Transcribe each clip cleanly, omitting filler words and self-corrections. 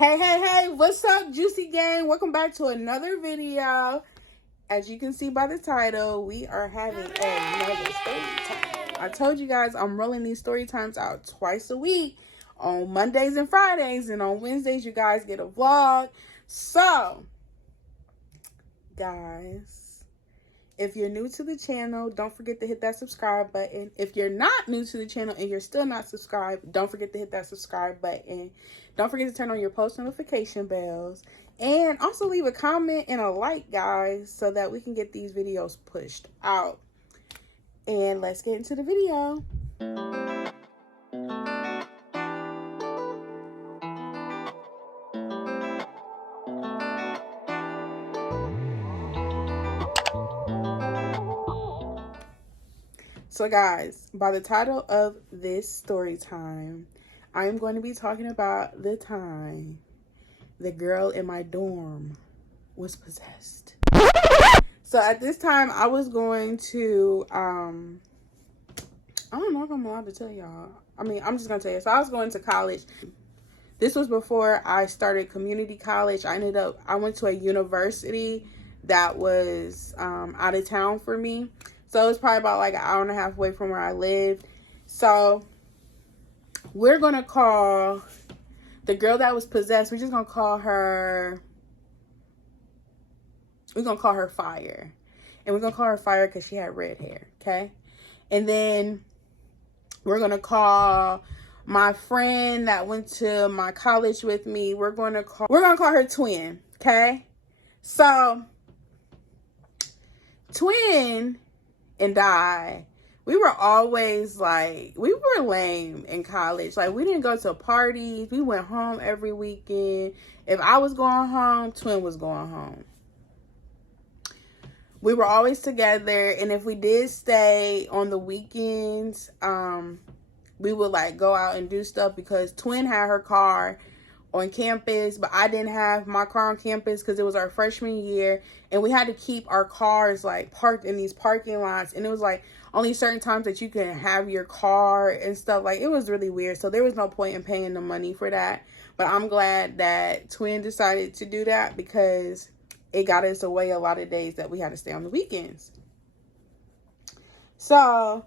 Hey, what's up, Juicy Gang? Welcome back to another video. As you can see by the title, we are having another story time. I told you guys I'm rolling these story times out twice a week on Mondays and Fridays, and on Wednesdays you guys get a vlog. So, guys, if you're new to the channel, don't forget to hit that subscribe button. If you're not new to the channel and you're still not subscribed, don't forget to hit that subscribe button. Don't forget to turn on your post notification bells. And also leave a comment and a like, guys, so that we can get these videos pushed out. And let's get into the video. So guys, by the title of this story time, I am going to be talking about the time the girl in my dorm was possessed. So at this time, I was going to, I don't know if I'm allowed to tell y'all. I mean, I'm just going to tell you. So I was going to college. This was before I started community college. I went to a university that was out of town for me. So it was probably about like an hour and a half away from where I lived. So we're going to call the girl that was possessed, we're just going to call her, Fire. And we're going to call her Fire because she had red hair, okay? And then we're going to call my friend that went to my college with me, we're going to call her Twin, okay? So, Twin and I, we were always like, we were lame in college. Like, we didn't go to parties. We went home every weekend. If I was going home, Twin was going home. We were always together. And if we did stay on the weekends, we would like go out and do stuff because Twin had her car on campus, but I didn't have my car on campus because it was our freshman year, and we had to keep our cars like parked in these parking lots, and it was like only certain times that you can have your car and stuff. Like, it was really weird, so there was no point in paying the money for that. But I'm glad that Twin decided to do that because it got us away a lot of days that we had to stay on the weekends. So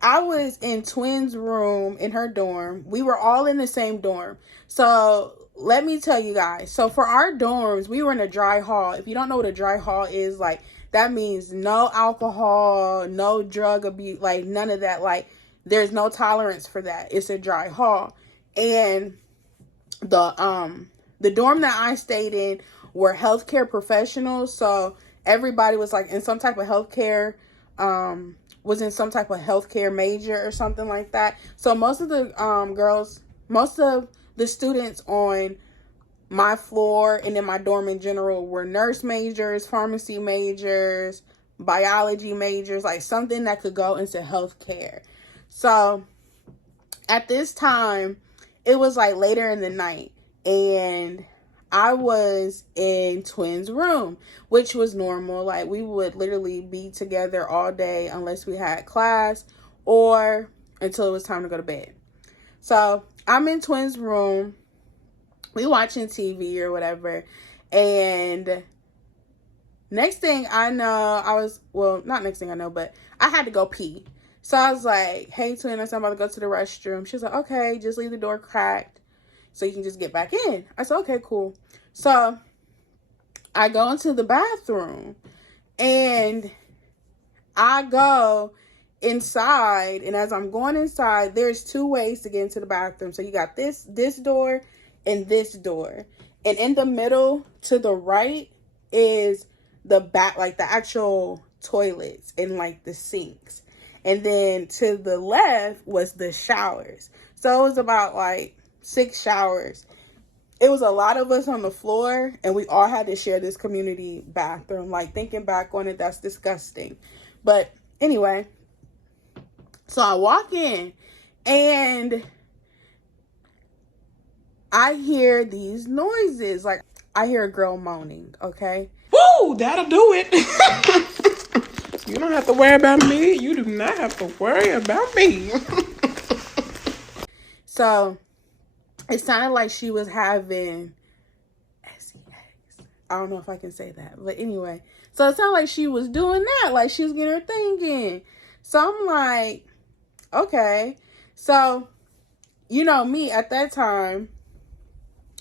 I was in Twin's room in her dorm. We were all in the same dorm. So let me tell you guys. So for our dorms, we were in a dry hall. If you don't know what a dry hall is, like, that means no alcohol, no drug abuse, like none of that. Like, there's no tolerance for that. It's a dry hall. And the dorm that I stayed in were healthcare professionals. So everybody was like in some type of healthcare, was in some type of healthcare major or something like that. So most of the most of the students on my floor and in my dorm in general were nurse majors, pharmacy majors, biology majors, like something that could go into healthcare. So at this time, it was like later in the night, and I was in Twin's room, which was normal. Like, we would literally be together all day unless we had class or until it was time to go to bed. So I'm in Twin's room. We watching TV or whatever. And next thing I know, not next thing I know, but I had to go pee. So I was like, hey, Twin, I'm about to go to the restroom. She was like, okay, just leave the door cracked so you can just get back in. I said, okay, cool. So I go into the bathroom and I go inside. And as I'm going inside, there's two ways to get into the bathroom. So you got this door and this door. And in the middle to the right is the back, like the actual toilets and like the sinks. And then to the left was the showers. So it was about like 6 showers. It was a lot of us on the floor, and we all had to share this community bathroom. Like, thinking back on it, that's disgusting. But anyway, so I walk in, and I hear these noises. Like, I hear a girl moaning, okay? Woo, that'll do it. You don't have to worry about me. You do not have to worry about me. So it sounded like she was having I don't know if I can say that, but anyway. So it sounded like she was doing that, like she was getting her thing in. So I'm like, okay. So, you know, me at that time,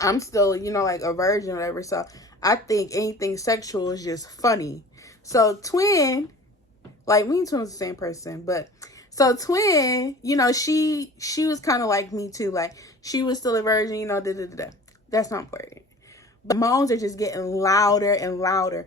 I'm still, you know, like a virgin or whatever. So I think anything sexual is just funny. So Twin, like me and Twin was the same person, but so Twin, you know, she was kind of like me too. Like she was still a virgin, you know, That's not important. But moans are just getting louder and louder.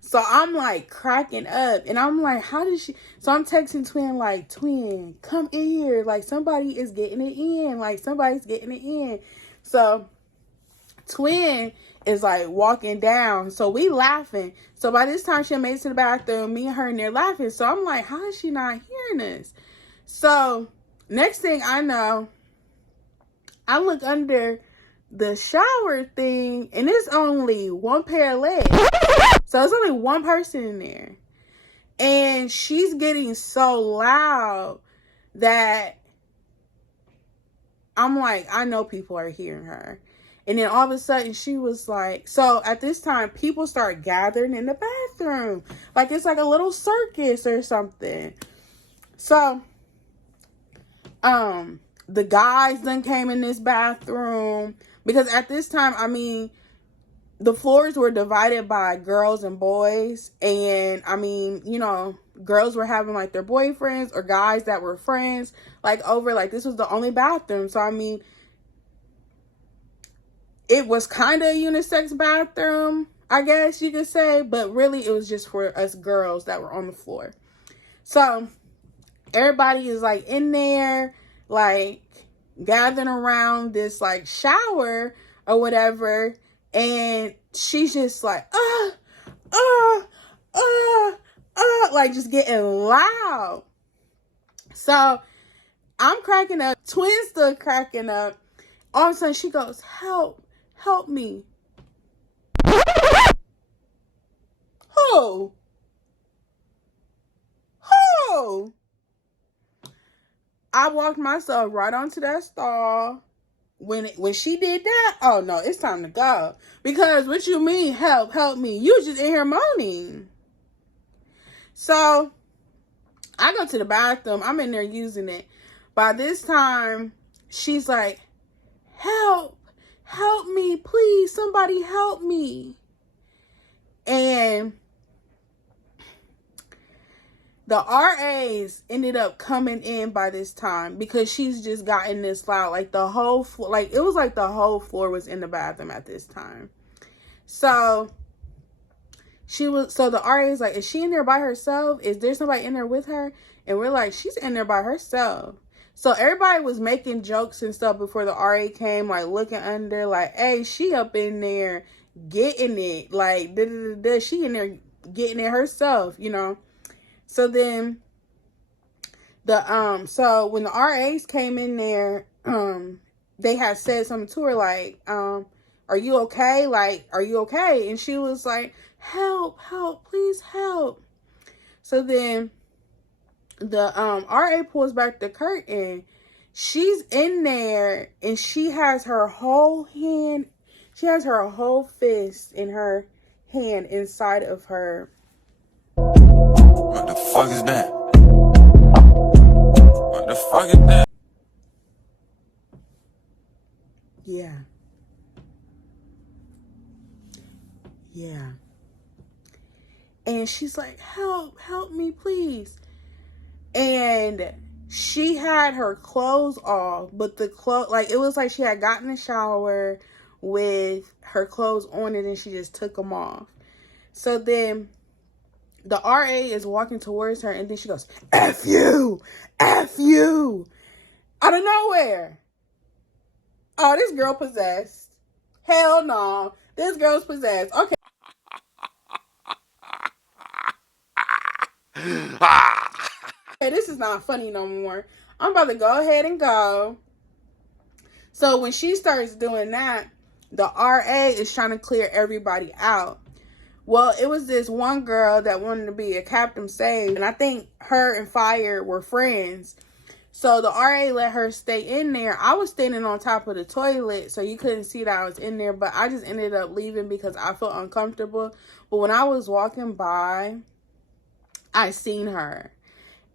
So I'm like cracking up and I'm like, how did she? So I'm texting Twin like, Twin, come in here. Like somebody is getting it in. Like somebody's getting it in. So Twin is like walking down. So we laughing. So by this time she made it to the bathroom. Me and her and they're laughing. So I'm like, how is she not hearing us? So next thing I know, I look under the shower thing and it's only one pair of legs. So it's only one person in there. And she's getting so loud that I'm like, I know people are hearing her. And then all of a sudden she was like, so at this time, people start gathering in the bathroom. Like it's like a little circus or something. So, the guys then came in this bathroom. Because at this time, I mean, the floors were divided by girls and boys. And I mean, you know, girls were having like their boyfriends or guys that were friends. Like over, like this was the only bathroom. So I mean, it was kind of a unisex bathroom, I guess you could say, but really it was just for us girls that were on the floor. So everybody is like in there, like gathering around this like shower or whatever, and she's just like, like just getting loud. So I'm cracking up, Twin's still cracking up. All of a sudden she goes, help me. Who? I walked myself right onto that stall. When she did that, oh no, it's time to go. Because what you mean, help me? You just in here moaning. So I go to the bathroom. I'm in there using it. By this time, she's like, help me, please, somebody help me. And the RAs ended up coming in by this time because she's just gotten this loud. Like the whole floor, like it was like the whole floor was in the bathroom at this time. So the RA is like, is she in there by herself? Is there somebody in there with her? And we're like, she's in there by herself. So everybody was making jokes and stuff before the RA came, like looking under, like, hey, she up in there getting it. Like, she in there getting it herself, you know. So then so when the RAs came in there, they had said something to her like, are you okay? Like, are you okay? And she was like, help, please help. So then the RA pulls back the curtain. She's in there and she has her whole fist in her hand inside of her. What the fuck is that? What the fuck is that? Yeah. And she's like, help me, please. And she had her clothes off, but the clothes, like, it was like she had gotten a shower with her clothes on it and she just took them off. So then the RA is walking towards her and then she goes, F you, out of nowhere. Oh, this girl possessed. Hell no. This girl's possessed. Okay. Okay, this is not funny no more. I'm about to go ahead and go. So when she starts doing that, the RA is trying to clear everybody out. Well, it was this one girl that wanted to be a Captain Save, and I think her and Fire were friends. So the RA let her stay in there. I was standing on top of the toilet, so you couldn't see that I was in there, but I just ended up leaving because I felt uncomfortable. But when I was walking by, I seen her.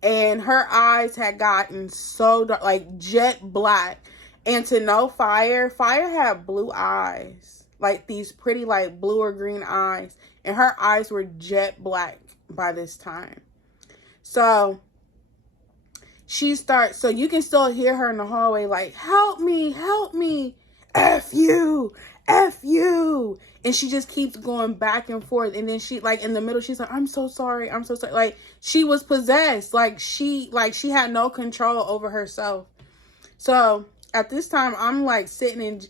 And her eyes had gotten so dark, like jet black. And to know Fire had blue eyes. Like these pretty like blue or green eyes. And her eyes were jet black by this time. So she starts, so you can still hear her in the hallway like, help me, F you. And she just keeps going back and forth. And then she, like, in the middle, she's like, I'm so sorry. Like, she was possessed. Like, she had no control over herself. So at this time, I'm sitting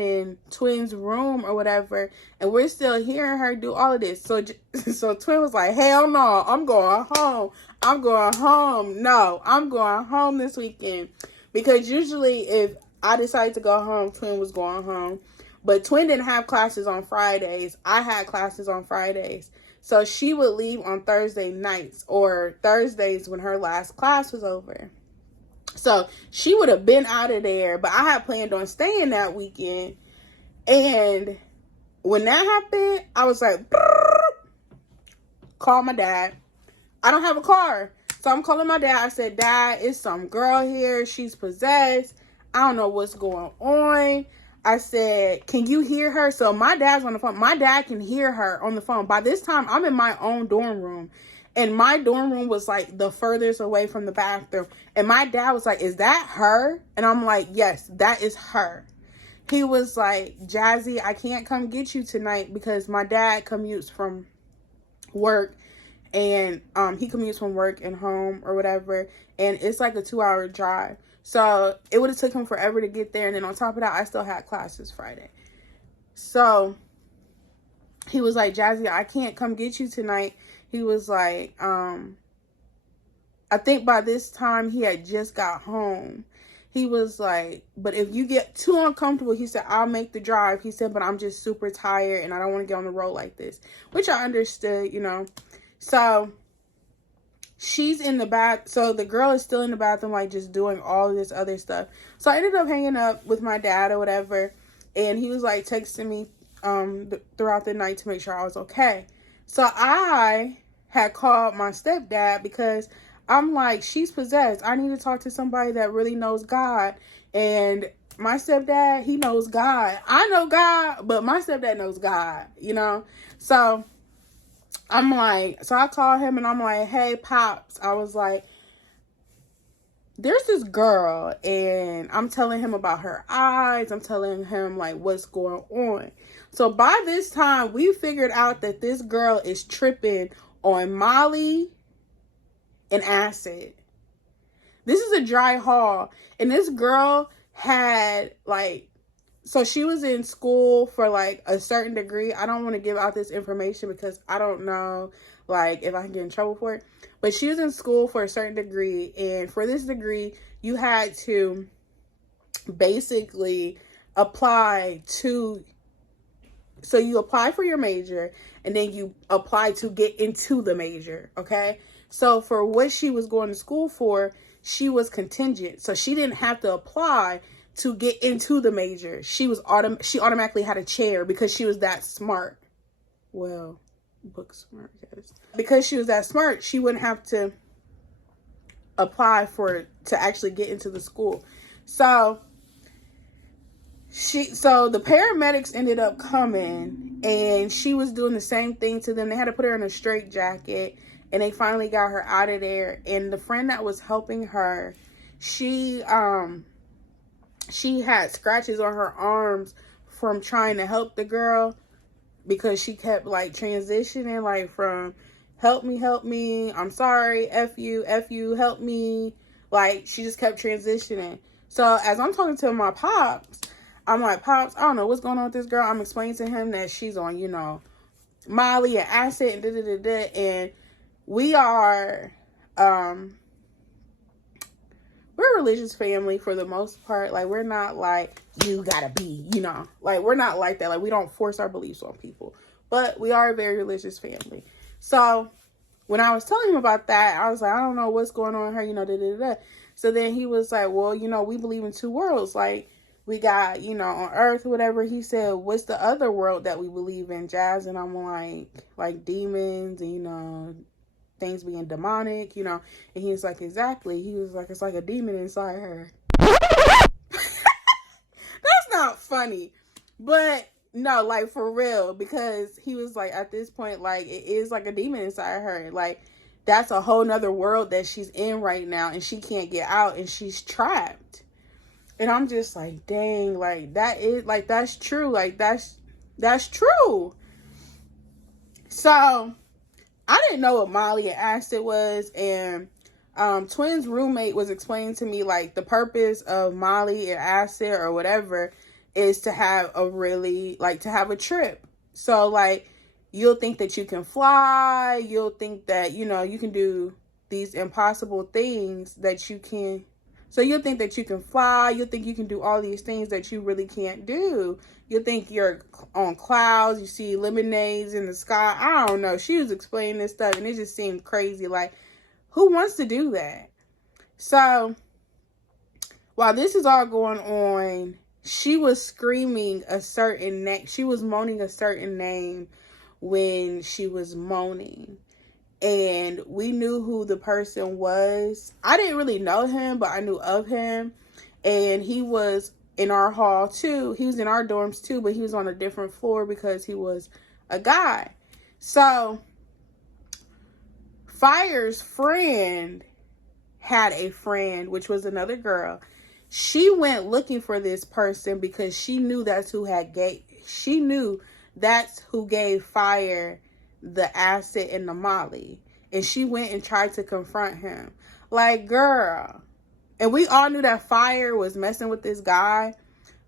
in Twin's room or whatever, and we're still hearing her do all of this. So Twin was like, hell no, I'm going home. No, I'm going home this weekend. Because usually if I decided to go home, Twin was going home. But Twin didn't have classes on Fridays. I had classes on Fridays. So she would leave on Thursday nights or Thursdays when her last class was over. So she would have been out of there, but I had planned on staying that weekend. And when that happened, I was like, call my dad. I don't have a car. So I'm calling my dad. I said, Dad, it's some girl here. She's possessed. I don't know what's going on. I said, can you hear her? So my dad's on the phone. My dad can hear her on the phone. By this time, I'm in my own dorm room. And my dorm room was like the furthest away from the bathroom. And my dad was like, is that her? And I'm like, yes, that is her. He was like, Jazzy, I can't come get you tonight because my dad commutes from work. And he commutes from work and home or whatever. And it's like a 2-hour drive. So it would have took him forever to get there. And then on top of that, I still had classes Friday. So he was like, Jazzy, I can't come get you tonight. He was like, I think by this time he had just got home. He was like, but if you get too uncomfortable, he said, I'll make the drive. He said, but I'm just super tired and I don't want to get on the road like this, which I understood, you know. So she's in the bath. So the girl is still in the bathroom, like just doing all of this other stuff. So I ended up hanging up with my dad or whatever. And he was like texting me throughout the night to make sure I was okay. So I had called my stepdad because I'm like, she's possessed. I need to talk to somebody that really knows God. And my stepdad, he knows God. I know God, but my stepdad knows God, you know? So I'm like, so I called him and I'm like, hey, Pops. I was like, there's this girl and I'm telling him about her eyes. I'm telling him like what's going on. So by this time, we figured out that this girl is tripping on Molly and acid. This is a dry haul. And this girl had like, so she was in school for like a certain degree. I don't want to give out this information because I don't know like if I can get in trouble for it. But she was in school for a certain degree. And for this degree, you had to basically apply to, so you apply for your major and then you apply to get into the major, okay? So for what she was going to school for, she was contingent. So she didn't have to apply to get into the major. She automatically had a chair because she was that smart. Well, book smart, guys. Because she was that smart, she wouldn't have to apply to actually get into the school. So the paramedics ended up coming and she was doing the same thing to them. They had to put her in a straitjacket and they finally got her out of there. And the friend that was helping her, she had scratches on her arms from trying to help the girl because she kept like transitioning like from help me, I'm sorry, F you, help me. Like she just kept transitioning. So as I'm talking to my pops, I'm like, Pops, I don't know what's going on with this girl. I'm explaining to him that she's on, you know, Molly and acid and da-da-da-da. And we are, we're a religious family for the most part. Like, we're not like, you gotta be, you know, like, we're not like that. Like, we don't force our beliefs on people. But we are a very religious family. So when I was telling him about that, I was like, I don't know what's going on with her, you know, da-da-da-da. So then he was like, well, you know, we believe in two worlds. Like, we got, you know, on Earth, whatever. He said, what's the other world that we believe in, Jazz? And I'm like demons, and, you know, things being demonic, you know. And he was like, exactly. He was like, it's like a demon inside her. That's not funny. But no, like, for real. Because he was like, at this point, like, it is like a demon inside her. Like, that's a whole nother world that she's in right now, and she can't get out, and she's trapped. And I'm just like, dang, like, that is, like, that's true. Like, that's true. So I didn't know what Molly and acid was, and Twins' roommate was explaining to me, like, the purpose of Molly and acid or whatever is to have a really, like, to have a trip. So, like, you'll think that you can fly. You'll think that, you know, you can do these impossible things that you can. So you'll think that you can fly. You'll think you can do all these things that you really can't do. You'll think you're on clouds. You see lemonades in the sky. I don't know. She was explaining this stuff, and it just seemed crazy. Like, who wants to do that? So while this is all going on, she was screaming a certain name. She was moaning a certain name when she was moaning. And we knew who the person was. I didn't really know him, but I knew of him. And he was in our hall too. He was in our dorms too, but he was on a different floor because he was a guy. So Fire's friend had a friend, which was another girl. She went looking for this person because she knew that's who gave Fire the acid and the Molly. And she went and tried to confront him. Like, girl. And we all knew that Fire was messing with this guy.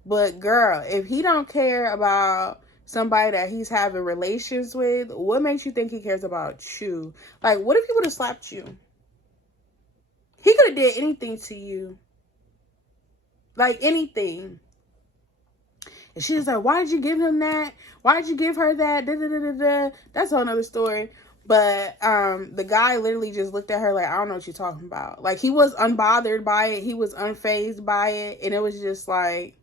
But girl, if he don't care about somebody that he's having relations with, what makes you think he cares about you? Like, what if he would have slapped you? He could have did anything to you. Like, anything. And she was like, why did you give him that? Why did you give her that? Da, da, da, da, da. That's a whole nother story. But the guy literally just looked at her like, I don't know what you're talking about. Like, he was unbothered by it. He was unfazed by it. And it was just like,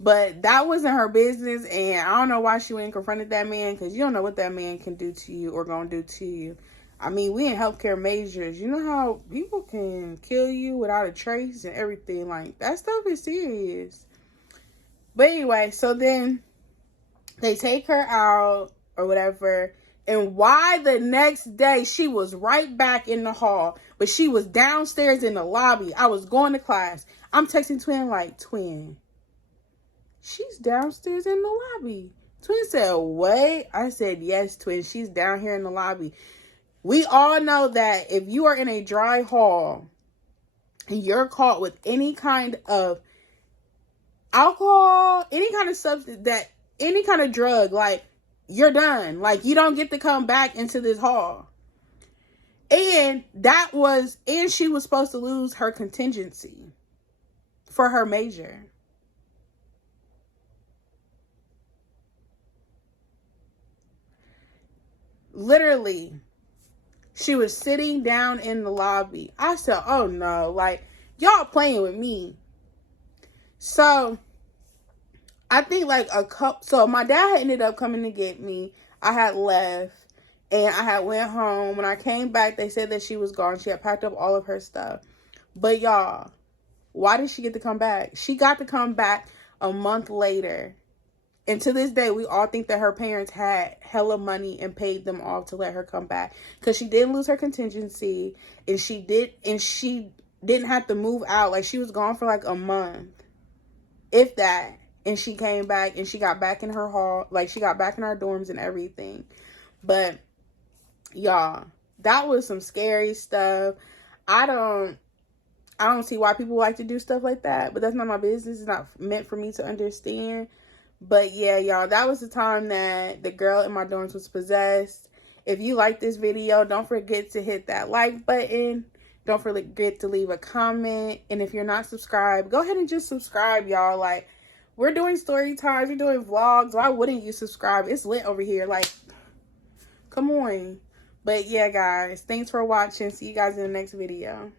but that wasn't her business. And I don't know why she went and confronted that man, because you don't know what that man can do to you or gonna do to you. I mean, we in healthcare majors. You know how people can kill you without a trace and everything. Like, that stuff is serious. But anyway, so then they take her out or whatever. And why the next day she was right back in the hall, but she was downstairs in the lobby. I was going to class. I'm texting Twin like, Twin, she's downstairs in the lobby. Twin said, what? I said, yes, Twin, she's down here in the lobby. We all know that if you are in a dry hall and you're caught with any kind of alcohol, any kind of substance, any kind of drug, like, you're done. Like, you don't get to come back into this hall. And she was supposed to lose her contingency for her major. Literally, she was sitting down in the lobby. I said, oh no, like, y'all playing with me. So I think like so my dad ended up coming to get me. I had left and I had went home. When I came back, they said that she was gone. She had packed up all of her stuff. But y'all, why did she get to come back? She got to come back a month later. And to this day, we all think that her parents had hella money and paid them off to let her come back. Because she didn't lose her contingency. And she didn't have to move out. Like, she was gone for like a month, if that. And she came back and she got back in her hall. Like, she got back in our dorms and everything. But y'all, that was some scary stuff. I don't see why people like to do stuff like that. But that's not my business. It's not meant for me to understand. But yeah, y'all, that was the time that the girl in my dorms was possessed. If you like this video, don't forget to hit that like button. Don't forget to leave a comment. And if you're not subscribed, go ahead and just subscribe, y'all. Like, we're doing story times. We're doing vlogs. Why wouldn't you subscribe? It's lit over here. Like, come on. But yeah, guys, thanks for watching. See you guys in the next video.